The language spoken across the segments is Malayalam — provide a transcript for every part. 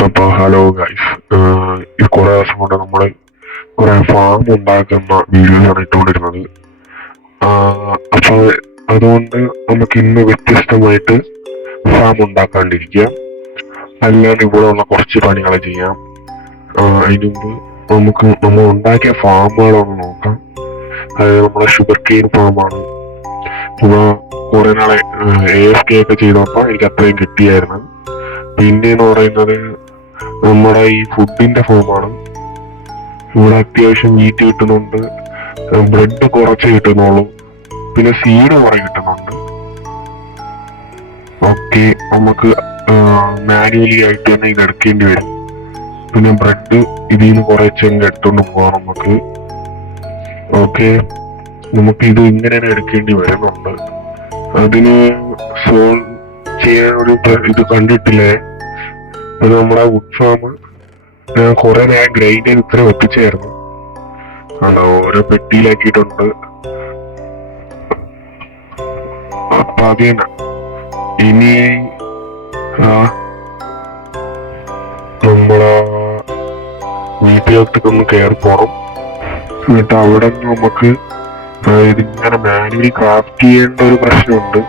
അപ്പൊ ഹലോ ഗൈസ്, ഈ കുറെ ദിവസം കൊണ്ട് നമ്മൾ കുറെ ഫാം ഉണ്ടാക്കുന്ന വീഡിയോസ് ആണ് ഇട്ടുകൊണ്ടിരുന്നത്. അപ്പൊ അതുകൊണ്ട് നമുക്ക് ഇന്ന് വ്യത്യസ്തമായിട്ട് ഫാം ഉണ്ടാക്കാണ്ടിരിക്കുക, അല്ലാണ്ട് ഇവിടെ ഉള്ള കുറച്ച് പണികൾ ചെയ്യാം. അതിന് മുമ്പ് നമ്മൾ ഉണ്ടാക്കിയ ഫാമുകളൊന്ന് നോക്കാം. അതായത് നമ്മുടെ ഷുഗർ കെയിൻ ഫാമാണ്. ഇപ്പൊ കുറെ നാളെ AFK ഒക്കെ ചെയ്തപ്പോൾ എനിക്ക് അത്രയും കിട്ടിയായിരുന്നു. പിന്നെന്ന് പറയുന്നത് നമ്മുടെ ഈ ഫുഡിന്റെ ഫോമാണ്. ഇവിടെ അത്യാവശ്യം മീറ്റ് കിട്ടുന്നുണ്ട്, ബ്രെഡ് കുറച്ച് കിട്ടുന്നുള്ളൂ, പിന്നെ സീഡ് കുറെ കിട്ടുന്നുണ്ട്. ഓക്കെ, നമുക്ക് മാനുവലി ആയിട്ട് തന്നെ ഇത് എടുക്കേണ്ടി വരും. പിന്നെ ബ്രെഡ് ഇതിൽ നിന്ന് കുറച്ചെങ്കിൽ എടുത്തോണ്ട് പോവാം നമുക്ക്. ഓക്കെ, നമുക്ക് ഇത് ഇങ്ങനെ തന്നെ എടുക്കേണ്ടി വരുന്നുണ്ട്. അതിന് സോൾവ് ചെയ്യാൻ ഒരു ഇത് കണ്ടിട്ടില്ലേ? അത് നമ്മുടെ വുഡ് ഫാം ഞാൻ കുറെ നേരം ഗ്രൈൻഡ് ചെയ്ത് ഇത്ര വെപ്പിച്ചായിരുന്നു. ആണോ, ഓരോ പെട്ടിയിലാക്കിയിട്ടുണ്ട്. അപ്പൊ അത് തന്നെ ഇനി നമ്മളെ വീട്ടിലോട്ടൊക്കെ ഒന്ന് കയറി പോണം. എന്നിട്ട് അവിടെ നിന്ന് നമുക്ക് ഇതിങ്ങനെ മാനുവലി ക്രാഫ്റ്റ് ചെയ്യേണ്ട ഒരു പ്രശ്നമുണ്ട്.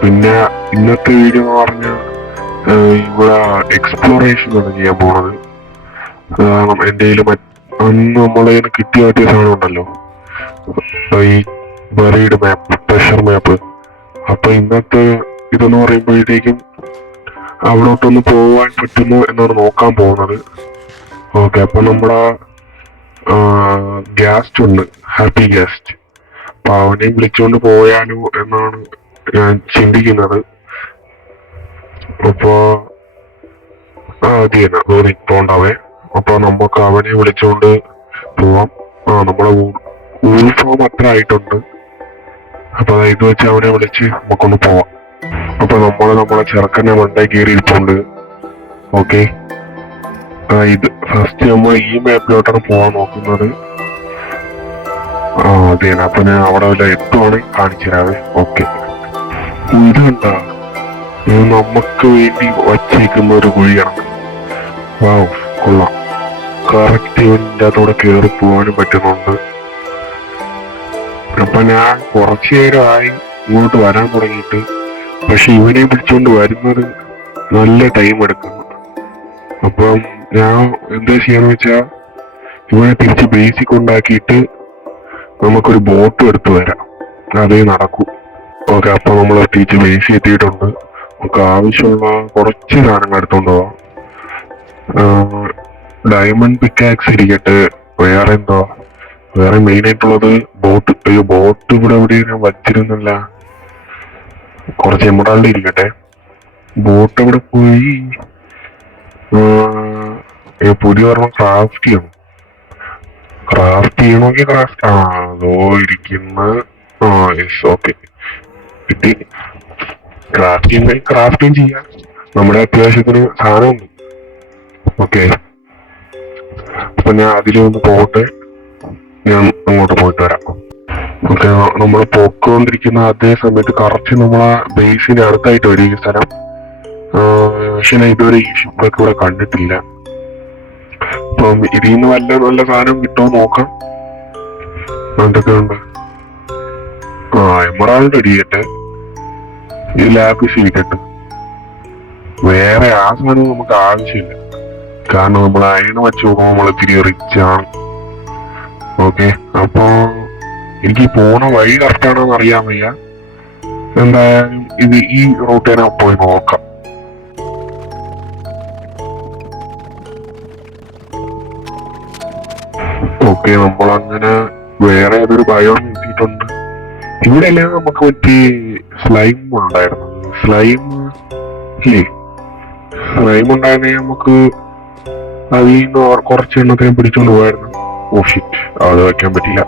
പിന്നെ ഇന്നത്തെ വീഡിയോ എന്ന് പറഞ്ഞാൽ ഇവിടെ എക്സ്പ്ലോറേഷൻ ആണ് ചെയ്യാൻ പോണത്. എന്റെ കയ്യിൽ അന്ന് നമ്മളെ കിട്ടിയ പറ്റിയ സാധനം ഉണ്ടല്ലോ, ഈ ബറീഡ് മാപ്പ്, ട്രഷർ മാപ്പ്. അപ്പൊ ഇന്നത്തെ ഇതെന്ന് പറയുമ്പോഴത്തേക്കും അവിടോട്ടൊന്ന് പോവാൻ പറ്റുമോ എന്നാണ് നോക്കാൻ പോകുന്നത്. ഓക്കെ, അപ്പൊ നമ്മുടെ ഗാസ്റ്റ് ഉണ്ട്, ഹാപ്പി ഗാസ്റ്റ്. അപ്പൊ അവനെ വിളിച്ചുകൊണ്ട് പോയാലോ എന്നാണ് ഞാൻ ചിന്തിക്കുന്നത്. അപ്പൊ അത് തന്നെ പോണ്ടാവേ. അപ്പൊ നമുക്ക് അവനെ വിളിച്ചുകൊണ്ട് പോവാം. നമ്മളെ യൂണിഫോം അത്ര ആയിട്ടുണ്ട്. അപ്പൊ ഇത് വെച്ച് അവനെ വിളിച്ച് നമുക്കൊന്ന് പോവാം. അപ്പൊ നമ്മളെ ചെറുക്കനെ മണ്ടേ കയറി ഇരിപ്പുണ്ട്. ഓക്കെ, ഇത് ഫസ്റ്റ് നമ്മൾ ഈ മാപ്പിലോട്ടാണ് പോവാൻ നോക്കുന്നത്. അത് തന്നെ. അപ്പൊ ഞാൻ അവിടെ വല്ല എത്തുവാണെങ്കിൽ കാണിച്ചു തരാവേ. ഓക്കെ, ഇത് കണ്ടാ നമുക്ക് വേണ്ടി വച്ചേക്കുന്ന ഒരു കുഴിയാണ്. വാവ്, കൊള്ളാം. കറക്റ്റ് ഇവന്റെ അതോടെ കയറി പോവാനും പറ്റുന്നുണ്ട്. അപ്പൊ ഞാൻ കുറച്ചു നേരമായി ഇങ്ങോട്ട് വരാൻ തുടങ്ങിയിട്ട്. പക്ഷെ ഇവനെ പിടിച്ചോണ്ട് വരുന്നത് നല്ല ടൈം എടുക്കുന്നു. അപ്പം ഞാൻ എന്താ ചെയ്യാന്ന് വെച്ചാ ഇവനെ തിരിച്ച് ബേസിക് ഉണ്ടാക്കിയിട്ട് നമുക്കൊരു ബോട്ട് എടുത്തു വരാം. അതേ നടക്കൂ. ഓക്കെ, അപ്പൊ നമ്മൾ തിരിച്ച് ബേസിൽ എത്തിയിട്ടുണ്ട്. നമുക്ക് ആവശ്യമുള്ള കുറച്ച് സാധനങ്ങൾ എടുത്തോണ്ട് പോവാം. ഡയമണ്ട് പിക്കാക്സ് ഇരിക്കട്ടെ. വേറെ എന്തോ, വേറെ മെയിൻ ആയിട്ടുള്ളത് ബോട്ട്. അയ്യോ, ബോട്ട് ഇവിടെ എവിടെ ഞാൻ വച്ചിരുന്നില്ല. കുറച്ച് എമറാൾഡ് ഇരിക്കട്ടെ. ബോട്ട് എവിടെ പോയി? പുതിയ പറഞ്ഞ ക്രാഫ്റ്റ് ചെയ്യണം. ക്രാഫ്റ്റ് ചെയ്യണമെങ്കിൽ ക്രാഫ്റ്റ് അതോ ഇരിക്കുന്ന. യെസ്, ഓക്കെ, കിട്ടി. ക്രാഫ്റ്റിംഗ് ചെയ്യാം. നമ്മുടെ അത്യാവശ്യത്തിന് സാധനമുണ്ട്. ഓക്കെ, അപ്പൊ ഞാൻ അതിലൊന്ന് പോട്ടെ. ഞാൻ അങ്ങോട്ട് പോയിട്ട് വരാം. ഓക്കെ, നമ്മൾ പോയിക്കൊണ്ടിരിക്കുന്ന അതേ സമയത്ത് കറക്റ്റ് നമ്മളെ ബേസിന്റെ അടുത്തായിട്ട് വരും ഈ സ്ഥലം. പക്ഷെ ഞാൻ ഇതുവരെ ഈ ഷിപ്പൊക്കെ ഇവിടെ കണ്ടിട്ടില്ല. അപ്പം ഇതിൽ നിന്ന് വല്ല നല്ല സാധനം കിട്ടുമോ നോക്കാം. എന്തൊക്കെയുണ്ട്? എമറാൾഡ് അടിക്കട്ടെ. ഈ ലാപ്പിസ് ഇരിക്കട്ടെ. വേറെ ആ സാധനം നമുക്ക് ആവശ്യമില്ല, കാരണം നമ്മൾ അയണ് വെച്ച് നോക്കുമ്പോൾ നമ്മൾ ഇത്തിരി റിച്ച് ആണ്. ഓക്കെ, അപ്പൊ എനിക്ക് പോണ വഴി കറക്റ്റ് ആണോന്ന് അറിയാൻ വയ്യ. എന്തായാലും ഇത് ഈ റൂട്ടിനെ പോയി നോക്കാം. ഓക്കെ, നമ്മളങ്ങനെ വേറെ ഏതൊരു ബയോം എത്തിയിട്ടുണ്ട്. ഇവിടെ എല്ലാം നമുക്ക് പറ്റി സ്ലൈം ഉണ്ടായിരുന്നു. സ്ലൈം ഉണ്ടായിരുന്നെങ്കിൽ നമുക്ക് അതിൽ നിന്ന് കുറച്ച് എണ്ണത്തിനെ പിടിച്ചോണ്ട് പോയായിരുന്നു. ഓ ഷിറ്റ്, അത് വെക്കാൻ പറ്റില്ല.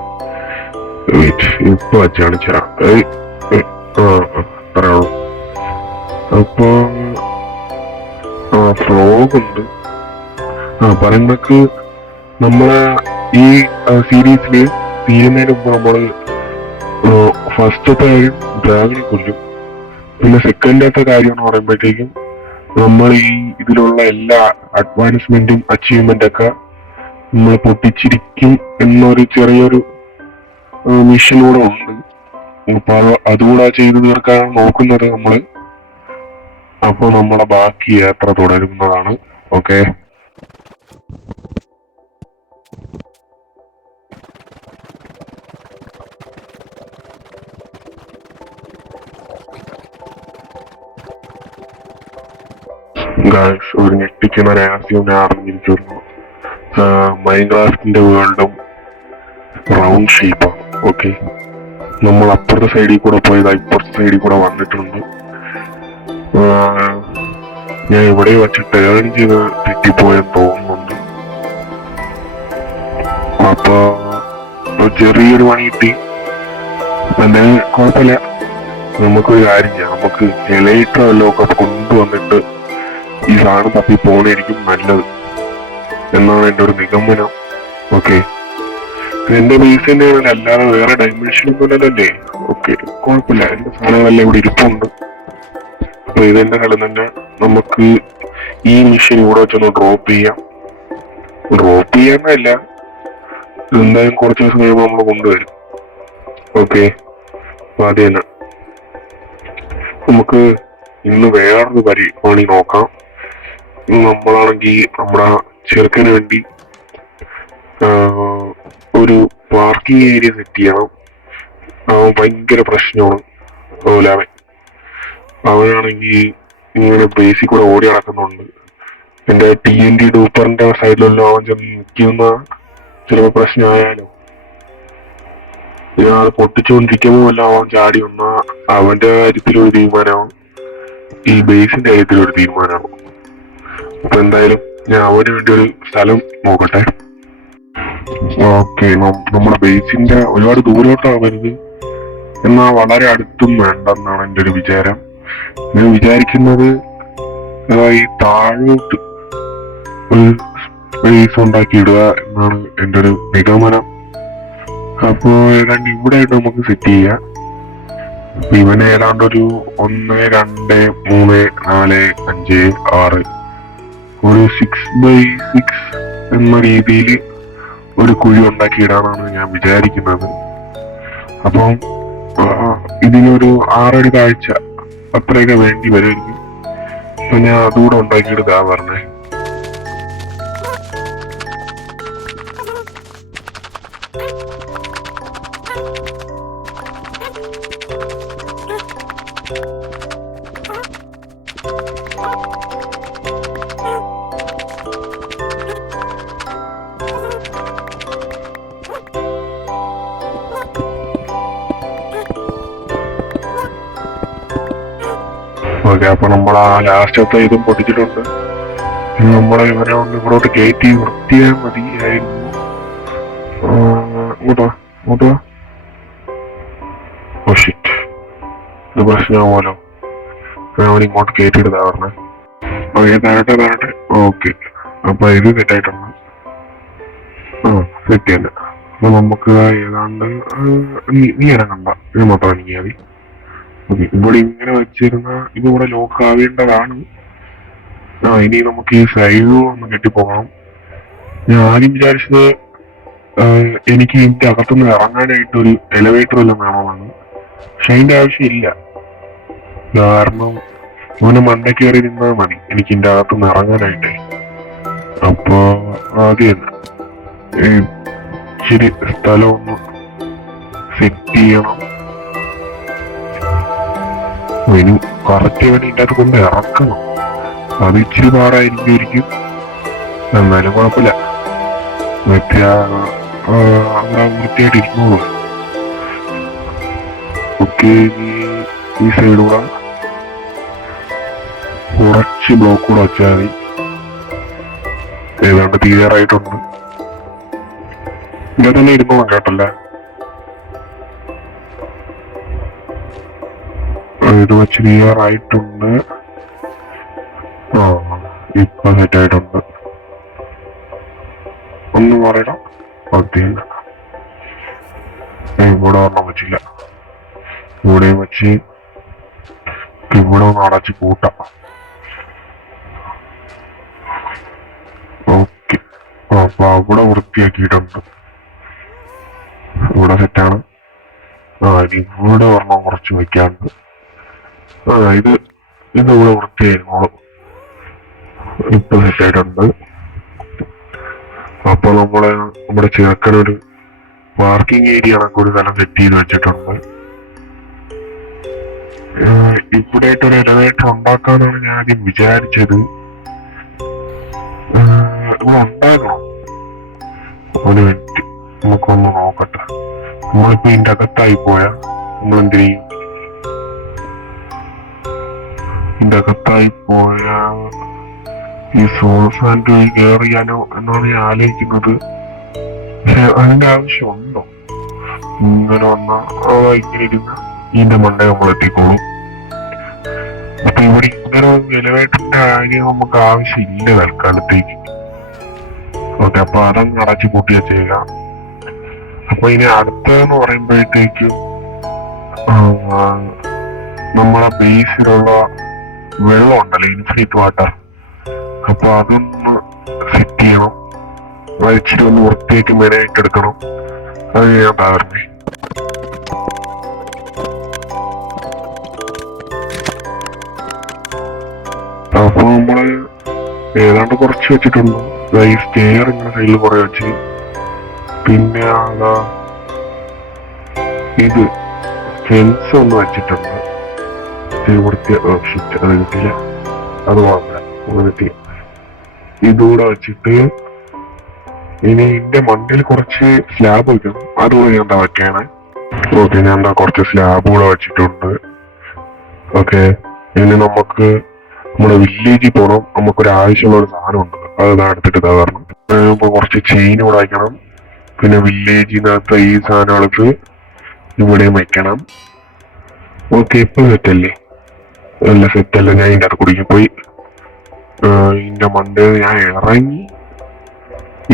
ഇപ്പൊ വെച്ച് കാണിച്ചാ പറയാളൂ. അപ്പൊ ഫ്ലോഗ് ഉണ്ട്. പറയുന്നക്ക് നമ്മളെ ഈ സീരീസില് തീരുന്നതിന് മുമ്പ് നമ്മള് ഫസ്റ്റത്തെ ഡ്രാഗനെ കൊല്ലും. പിന്നെ സെക്കൻഡത്തെ കാര്യം എന്ന് പറയുമ്പോഴത്തേക്കും നമ്മൾ ഈ ഇതിലുള്ള എല്ലാ അഡ്വാൻസ്മെന്റും അച്ചീവ്മെന്റ് ഒക്കെ നമ്മൾ പൊട്ടിച്ചിരിക്കും എന്നൊരു ചെറിയൊരു മിഷൻ കൂടെ ഉണ്ട്. അപ്പൊ അതുകൂടെ ചെയ്തു തീർക്കാൻ നോക്കുന്നത് നമ്മള്. അപ്പൊ നമ്മളെ ബാക്കി യാത്ര തുടരുന്നതാണ്. ഓക്കെ. ഗായ്സ്, ഒരു ഞെട്ടിക്കുന്ന രഹസ്യം ഞാൻ അറിഞ്ഞിരിക്കുന്നു. മൈൻക്രാഫ്റ്റിന്റെ വേൾഡും റൗണ്ട് ഷേപ്പാണ്. ഓക്കെ, നമ്മൾ അപ്പുറത്തെ സൈഡിൽ കൂടെ പോയത് ഇപ്പുറത്തെ സൈഡിൽ കൂടെ വന്നിട്ടുണ്ട്. ഞാൻ ഇവിടെ വെച്ച് ടേൺ ചെയ്ത് തെറ്റിപ്പോയെന്ന് തോന്നുന്നുണ്ട്. അപ്പൊ ചെറിയൊരു പണി കിട്ടി. പിന്നെ കുഴപ്പമില്ല, നമുക്കൊരു കാര്യം ചെയ്യാം. നമുക്ക് എലൈറ്റർ വല്ലതും ഒക്കെ കൊണ്ടുവന്നിട്ട് ഈ സാധനം തപ്പി പോണായിരിക്കും നല്ലത് എന്നാണ് എൻ്റെ ഒരു നിഗമനം. ഓക്കെ, എന്റെ ബേസ് തന്നെയാണ്, അല്ലാതെ വേറെ ഡൈമെൻഷൻ ഒന്നുമില്ലല്ലേ. ഓക്കെ, കുഴപ്പമില്ല, എന്റെ സാധനങ്ങളെല്ലാം ഇവിടെ ഇരിപ്പുണ്ട്. അപ്പൊ ഇതെന്റെ കളി തന്നെ. നമുക്ക് ഈ മിഷൻ ഇവിടെ വെച്ചൊന്ന് ഡ്രോപ്പ് ചെയ്യാന്നല്ല, എന്തായാലും കുറച്ച് ദിവസം കഴിയുമ്പോൾ നമ്മൾ കൊണ്ടുവരും. ഓക്കെ, അപ്പൊ അത് തന്നെ. നമുക്ക് ഇന്ന് വേറൊരു പണി നോക്കാം. നമ്മളാണെങ്കിൽ നമ്മുടെ ചെറുക്കന് വേണ്ടി ഒരു പാർക്കിംഗ് ഏരിയ സെറ്റ് ചെയ്യണം. അവൻ ഭയങ്കര പ്രശ്നമാണ്. ഓലാവൻ അവനാണെങ്കിൽ ഇങ്ങനെ ബേസിൽ കൂടെ ഓടി നടക്കുന്നുണ്ട്. എന്റെ TNT ഡൂപ്പറിന്റെ സൈഡിലെല്ലാം അവൻ ചെന്ന് നിൽക്കുന്ന ചിലപ്പോ പ്രശ്നമായാലോ. ഞാൻ അത് പൊട്ടിച്ചുകൊണ്ടിരിക്കുമ്പോ എല്ലാം അവൻ ചാടി വന്ന അവന്റെ കാര്യത്തിലൊരു തീരുമാനമാവും, ഈ ബേസിന്റെ കാര്യത്തിലൊരു തീരുമാനമാവും. അപ്പൊ എന്തായാലും ഞാൻ അവന് വേണ്ടി ഒരു സ്ഥലം നോക്കട്ടെ. ഓക്കെ, നമ്മുടെ ബേസിന്റെ ഒരുപാട് ദൂരോട്ടാവരുത്, എന്നാ വളരെ അടുത്തും വേണ്ടെന്നാണ് എൻ്റെ ഒരു വിചാരം. ഞാൻ വിചാരിക്കുന്നത് ഈ താഴോട്ട് ഒരു സ്പേസ് ഉണ്ടാക്കി ഇടുക എന്നാണ് എൻ്റെ ഒരു നിഗമനം. അപ്പോ ഏതാണ്ട് ഇവിടെ ആയിട്ട് നമുക്ക് സെറ്റ് ചെയ്യാം. ഇവന് ഏതാണ്ട് ഒരു 1, 2, 3, 4, 5, 6 ഒരു 6x6 എന്ന രീതിയിൽ ഒരു കുഴി ഉണ്ടാക്കി ഇടാനാണ് ഞാൻ വിചാരിക്കുന്നത്. അപ്പം ഇതിനൊരു 6 അടി താഴ്ച അത്രയൊക്കെ വേണ്ടി വരുമായിരിക്കും. അപ്പൊ ഞാൻ അതുകൂടെ ഉണ്ടാക്കിയിടുതാ പറഞ്ഞേ. ഓക്കെ, അപ്പൊ നമ്മൾ ആ ലാസ്റ്റത്തെ ഇതും പൊട്ടിച്ചിട്ടുണ്ട്. നമ്മളെ ഇവരെ ഒന്ന് ഇവിടോട്ട് കയറ്റി വൃത്തിയാൽ മതിയായിരുന്നു. ഇങ്ങോട്ടോ ഓ ഷിറ്റ്, ഇത് പ്രശ്നമാവുമല്ലോ. അവനിങ്ങോട്ട് കയറ്റിയിടുതാ പറഞ്ഞേ. ഓക്കെ, താഴട്ടെ. ഓക്കെ, അപ്പൊ ഇത് സെറ്റായിട്ടുണ്ട്. സെറ്റ് തന്നെ. അപ്പൊ നമുക്ക് ഏതാണ്ട് നീ ഇറങ്ങണ്ട, ഇത് മാത്രം അനങ്ങിയാൽ മതി. ഓക്കെ, ഇവിടെ ഇങ്ങനെ വെച്ചിരുന്ന ഇതിവിടെ ലോക്ക് ആവേണ്ടതാണ്. ഇനി നമുക്ക് ഈ സൈഡ് ഒന്ന് കെട്ടിപ്പോകണം. ഞാൻ ആദ്യം വിചാരിച്ചത് എനിക്ക് ഇതിന്റെ അകത്തുനിന്ന് ഇറങ്ങാനായിട്ട് ഒരു എലിവേറ്റർ എല്ലാം വേണമെന്നാണ്. പക്ഷെ അതിന്റെ ആവശ്യമില്ല, കാരണം ഇവന് മണ്ട കയറി നിന്നാൽ മതി എനിക്ക് ഇതിന്റെ അകത്തുനിന്ന് ഇറങ്ങാനായിട്ട്. അപ്പൊ ആദ്യം ഇച്ചിരി സ്ഥലം ഒന്ന് സെറ്റ് ചെയ്യണം. ഇനി കറക്റ്റ് വേണ്ടി ഇതിൻ്റെ അകത്ത് കൊണ്ട് ഇറക്കണം. അത് ഇച്ചിരി പാടായിരിക്കും, എന്നാലും കുഴപ്പമില്ല. അവിടെ വൃത്തിയായിട്ട് ഇരിക്കുള്ളൂ. ഓക്കെ, ഈ സൈഡൂടെ കുറച്ച് ബ്ലോക്ക് കൂടെ വെച്ചാൽ മതി. ഏതാണ്ട് തീരാറായിട്ടുണ്ട്. ഇവിടെ തന്നെ ഇരുന്നോളാം കേട്ടല്ലേ. ഇത് വെച്ച് തീരാറായിട്ടുണ്ട്. ഇപ്പൊ സെറ്റായിട്ടുണ്ട്. ഒന്നും പറയണം. പത്തില്ല, ഇവിടെ ഒരെണ്ണം വെച്ചില്ല. ഇവിടെയും വെച്ച് ഇവിടെ ഒന്ന് അടച്ച് കൂട്ടാം. ഓക്കെ. അപ്പൊ അവിടെ വൃത്തിയാക്കിയിട്ടുണ്ട്. ഇവിടെ സെറ്റാണ്. ഇനി ഇവിടെ ഒരെണ്ണം കുറച്ച് വെക്കാണ്ട്. ഇത് ഇവിടെ വൃത്തിയായിരുന്നു. ഇപ്പൊ സെറ്റായിട്ടുണ്ട്. അപ്പൊ നമ്മുടെ ചെറുക്കനൊരു പാർക്കിംഗ് ഏരിയ കണക്ക് ഒരു സ്ഥലം സെറ്റ് ചെയ്ത് വെച്ചിട്ടുണ്ട്. ഇവിടെ ഒരു എലവേറ്റർ ഉണ്ടാക്കാനാണ് ഞാൻ ആദ്യം വിചാരിച്ചത്. ഇവിടെ ഉണ്ടാക്കണം. ഒരു മിനിറ്റ്, നമുക്കൊന്ന് നോക്കട്ടെ. നമ്മളിപ്പോ ഇതിന്റെ അകത്തായി പോയാ നമ്മൾ എന്ത് ചെയ്യും? ഇതിന്റെ അകത്തായി പോയാ ഈ സോൾ സാൻഡ് വഴി കയറിയാലോ എന്നാണ് ഞാൻ ആലോചിക്കുന്നത്. പക്ഷെ അതിന്റെ ആവശ്യമുണ്ടോ? ഇങ്ങനെ വന്നാ ഇങ്ങനെ ഇരുന്ന ഇതിന്റെ മണ്ടേ നമ്മൾ എത്തിക്കോളും. അപ്പൊ ഇവിടെ ഇങ്ങനെ എലവേറ്ററിന്റെ കാര്യം നമുക്ക് ആവശ്യമില്ല തൽക്കാലത്തേക്ക്. ഓക്കെ, അപ്പൊ അതങ്ങ് അടച്ചു കൂട്ടി വെച്ചേക്കാം. അപ്പൊ ഇനി അടുത്തതെന്ന് പറയുമ്പോഴത്തേക്കും നമ്മളെ ബേസിലുള്ള വെള്ളം ഉണ്ടല്ലോ, ഇൻഫിനിറ്റ് വാട്ടർ. അപ്പൊ അതൊന്ന് സെറ്റ് ചെയ്യണം. വലിച്ചിട്ട് ഒന്ന് വൃത്തിയാക്കി മെനയായിട്ട് എടുക്കണം. അത് ഞാൻ പറഞ്ഞേ. അപ്പൊ നമ്മള് ഏതാണ്ട് കുറച്ച് വെച്ചിട്ടുണ്ട്. ഈ സ്റ്റെയർ ഇങ്ങനെ സൈഡിൽ കുറെ വെച്ച്, പിന്നെ ഇത് ഫെൻസ് ഒന്ന് വെച്ചിട്ടുണ്ട്. ഇവിടുത്തെ അത് കിട്ടില്ല, അത് വാങ്ങാൻ ഇതുകൂടെ വെച്ചിട്ട് ഇനി ഇതിന്റെ മണ്ടിൽ കുറച്ച് സ്ലാബ് വെക്കണം. അതുകൂടെ ഞാൻ എന്താ വെക്കാണ്. ഓക്കെ, ഞാൻ എന്താ കുറച്ച് സ്ലാബ് കൂടെ വെച്ചിട്ടുണ്ട്. ഓക്കെ, ഇനി നമുക്ക് നമ്മുടെ വില്ലേജിൽ പോകണം. നമുക്കൊരു ആവശ്യമുള്ള ഒരു സാധനം ഉണ്ട്, അത് എടുത്തിട്ട് തരണം. കുറച്ച് ചെയിൻ കൂടെ വയ്ക്കണം. പിന്നെ വില്ലേജിനകത്ത് ഈ സാധനങ്ങൾക്ക് ഇവിടെയും വെക്കണം. ഓക്കെ, ഇപ്പൊ സെറ്റല്ലേ? അല്ല, സെറ്റല്ല. ഞാൻ ഇതിൻ്റെ അകത്ത് കുടിക്കാൻ പോയി. ഇതിന്റെ മണ്ടേ ഞാൻ ഇറങ്ങി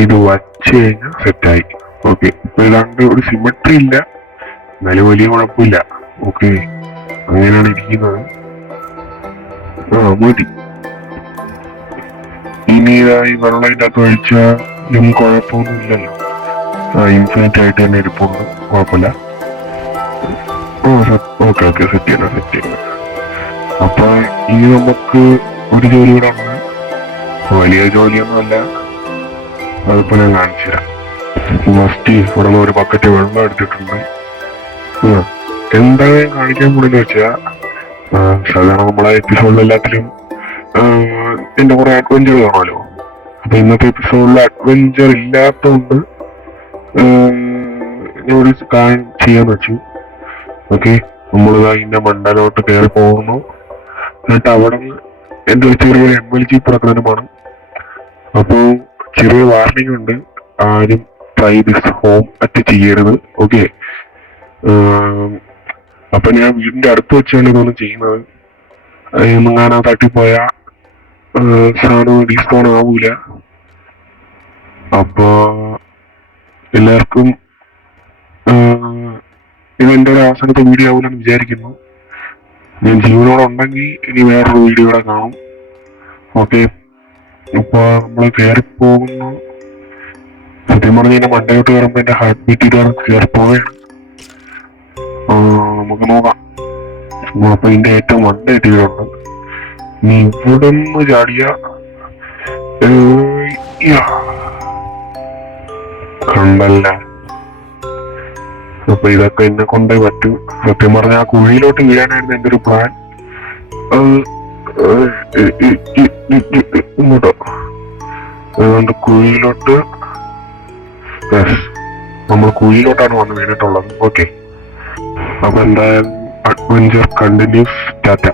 ഇത് വച്ച് കഴിഞ്ഞാൽ സെറ്റായി. ഓക്കെ, ഇപ്പൊ ഇതാണ്ട് ഒരു സിമെട്രി ഇല്ല, എന്നാലും വലിയ കുഴപ്പമില്ല. ഓക്കെ, അങ്ങനെയാണ് ഇരിക്കുന്നത്. മതി. ഇനി ഈ വെള്ളം ഇതിൻ്റെ അകത്ത് ഒഴിച്ചാലും കുഴപ്പമൊന്നും ഇല്ലല്ലോ. ഇൻഫിനിറ്റ് ആയിട്ട് തന്നെ ഇരിപ്പുണ്ട്, കുഴപ്പമില്ല. ഓക്കെ, സെറ്റ് ചെയ്യണം. അപ്പൊ ഇനി നമുക്ക് ഒരു ജോലി കൂടെ ഉണ്ട്. വലിയ ജോലിയൊന്നും അല്ല, അതിപ്പോ ഞാൻ കാണിച്ചു തരാം. ഫസ്റ്റ് ഇവിടെ നിന്ന് ഒരു ബക്കറ്റ് വെള്ളം എടുത്തിട്ടുണ്ട്. എന്താ ഞാൻ കാണിക്കാൻ കൂടെന്ന് വെച്ചാ, സാധാരണ നമ്മളെ എപ്പിസോഡിൽ എല്ലാത്തിലും എന്റെ കുറെ അഡ്വഞ്ചർ കാണുമല്ലോ. അപ്പൊ ഇന്നത്തെ എപ്പിസോഡിൽ അഡ്വഞ്ചർ ഇല്ലാത്തതുകൊണ്ട് ഞാൻ ഒരു കാര്യം ചെയ്യാന്ന് വെച്ചു. ഓക്കെ, നമ്മളിതാ ഇതിന്റെ മണ്ടലോട്ട് കയറി പോകുന്നു. എന്നിട്ട് അവിടെ എന്റെ ഒരു ചെറിയ MLG പ്രകടനമാണ്. അപ്പോ ചെറിയ വാർണിംഗ് ഉണ്ട്, ആരും ട്രൈ ദിസ് ഹോം അറ്റ് ചെയ്യരുത്. ഓക്കെ, അപ്പൊ ഞാൻ വീടിന്റെ അടുത്ത് വെച്ചാണ് ഇതൊന്നും ചെയ്യുന്നത്. എങ്ങാനാ തട്ടിപ്പോയ സാധനം റീസ്റ്റോൺ ആവൂല. അപ്പൊ എല്ലാവർക്കും ഇതെന്റെ ഒരു അവസാനത്തെ വീഡിയോ ആവൂലെന്ന് വിചാരിക്കുന്നു. ഞാൻ ജീവനോടെ ഉണ്ടെങ്കിൽ ഇനി വേറൊരു വീഡിയോ കൂടെ കാണും. ഓക്കെ, ഇപ്പൊ നമ്മള് കയറിപ്പോകുന്നു. സത്യം പറഞ്ഞ ഇതിന്റെ മണ്ടയോട്ട് കയറുമ്പോ എന്റെ ഹാർട്ട് ബീറ്റ് ചെയ്താണ് കയറിപ്പോവുകയാണ്. നമുക്ക് നോക്കാം. അപ്പൊ ഇതിന്റെ ഏറ്റവും മണ്ട എത്തിയിട്ടുണ്ട്. നീ ഇവിടെ നിന്ന് ചാടിയ കണ്ടല്ല. അപ്പൊ ഇതൊക്കെ എന്നെ കൊണ്ടേ പറ്റൂ. സത്യം പറഞ്ഞ ആ കുഴിയിലോട്ട് വീഴാനായിരുന്നു എന്റെ ഒരു പ്ലാൻ. ഇങ്ങോട്ടോ അതുകൊണ്ട് കുഴിയിലോട്ട് നമ്മൾ കുഴിയിലോട്ടാണ് വന്ന് വീണിട്ടുള്ളത്. ഓക്കെ, അപ്പൊ എന്തായാലും അഡ്വഞ്ചർ കണ്ടിന്യൂസ്. ടാറ്റ.